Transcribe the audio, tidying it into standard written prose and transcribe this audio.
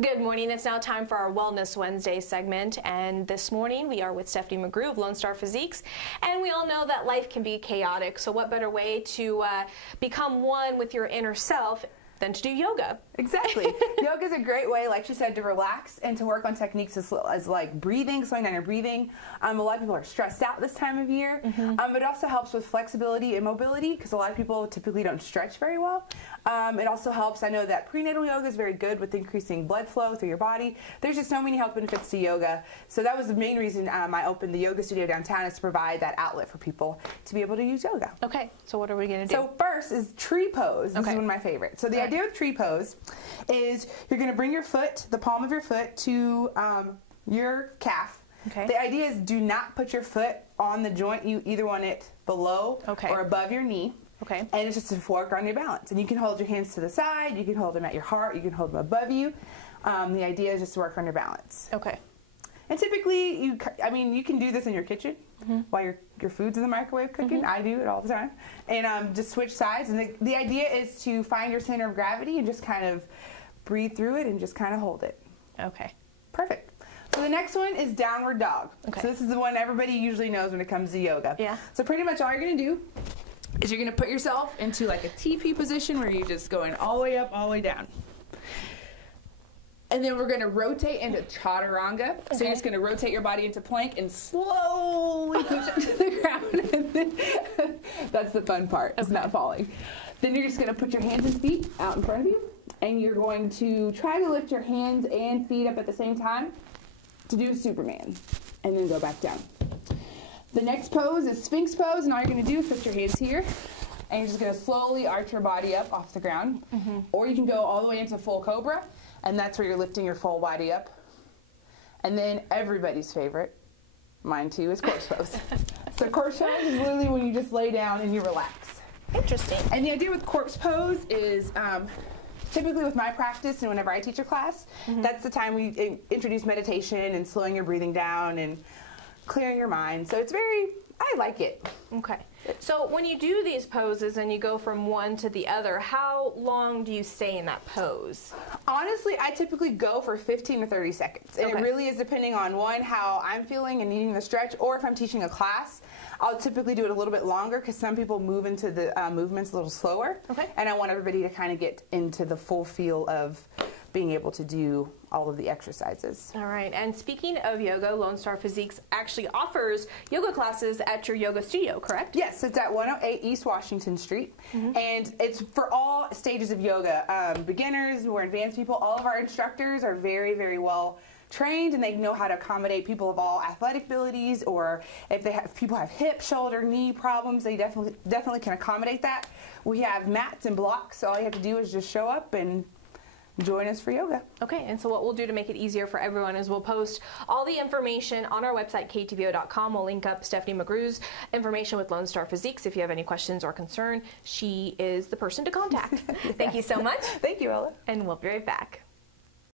Good morning. It's now time for our Wellness Wednesday segment, and this morning we are with Stephanie McGrew of Lone Star Physiques, and we all know that life can be chaotic, so what better way to become one with your inner self than to do yoga. Exactly. Yoga is a great way, like she said, to relax and to work on techniques as like breathing, slowing down your breathing. A lot of people are stressed out this time of year, but it also helps with flexibility and mobility because a lot of people typically don't stretch very well. It also helps, I know that prenatal yoga is very good with increasing blood flow through your body. There's just so many health benefits to yoga. So that was the main reason I opened the yoga studio downtown, is to provide that outlet for people to be able to use yoga. Okay, so what are we going to do? So first is tree pose. This is one of my favorites. So the idea with tree pose is you're going to bring your foot, the palm of your foot, to your calf. Okay. The idea is do not put your foot on the joint. You either want it below or above your knee. Okay. And it's just to work on your balance. And you can hold your hands to the side, you can hold them at your heart, you can hold them above you. The idea is just to work on your balance. Okay. And typically, you can do this in your kitchen while your food's in the microwave cooking. I do it all the time. And just switch sides. And the idea is to find your center of gravity and just kind of breathe through it and just kind of hold it. Okay. Perfect. So the next one is downward dog. Okay. So this is the one everybody usually knows when it comes to yoga. Yeah. So pretty much all you're going to do is you're going to put yourself into like a TP position where you're just going all the way up, all the way down. And then we're going to rotate into chaturanga. Okay. So you're just going to rotate your body into plank and slowly push it to the ground. And then, that's the fun part, is not falling. Then you're just going to put your hands and feet out in front of you. And you're going to try to lift your hands and feet up at the same time to do Superman. And then go back down. The next pose is Sphinx pose. And all you're going to do is put your hands here. And you're just going to slowly arch your body up off the ground. Or you can go all the way into full cobra. And that's where you're lifting your full body up. And then everybody's favorite, mine too, is corpse pose. So corpse pose is literally when you just lay down and you relax. Interesting. And the idea with corpse pose is typically with my practice and whenever I teach a class, that's the time we introduce meditation and slowing your breathing down and clearing your mind. So it's I like it. Okay. So when you do these poses and you go from one to the other, how long do you stay in that pose? Honestly, I typically go for 15 to 30 seconds. And it really is depending on, one, how I'm feeling and needing the stretch, or if I'm teaching a class, I'll typically do it a little bit longer because some people move into the movements a little slower. Okay. And I want everybody to kind of get into the full feel of being able to do all of the exercises. All right. And speaking of yoga, Lone Star Physiques actually offers yoga classes at your yoga studio, correct? Yes, it's at 108 East Washington Street. And it's for all stages of yoga. Beginners or advanced people, all of our instructors are very, very well trained, and they know how to accommodate people of all athletic abilities, or if people have hip, shoulder, knee problems, they definitely can accommodate that. We have mats and blocks, so all you have to do is just show up and join us for yoga. Okay, and so what we'll do to make it easier for everyone is we'll post all the information on our website, KTVO.com. We'll link up Stephanie McGrew's information with Lone Star Physiques. If you have any questions or concern, she is the person to contact. Thank you so much. Thank you, Ella. And we'll be right back.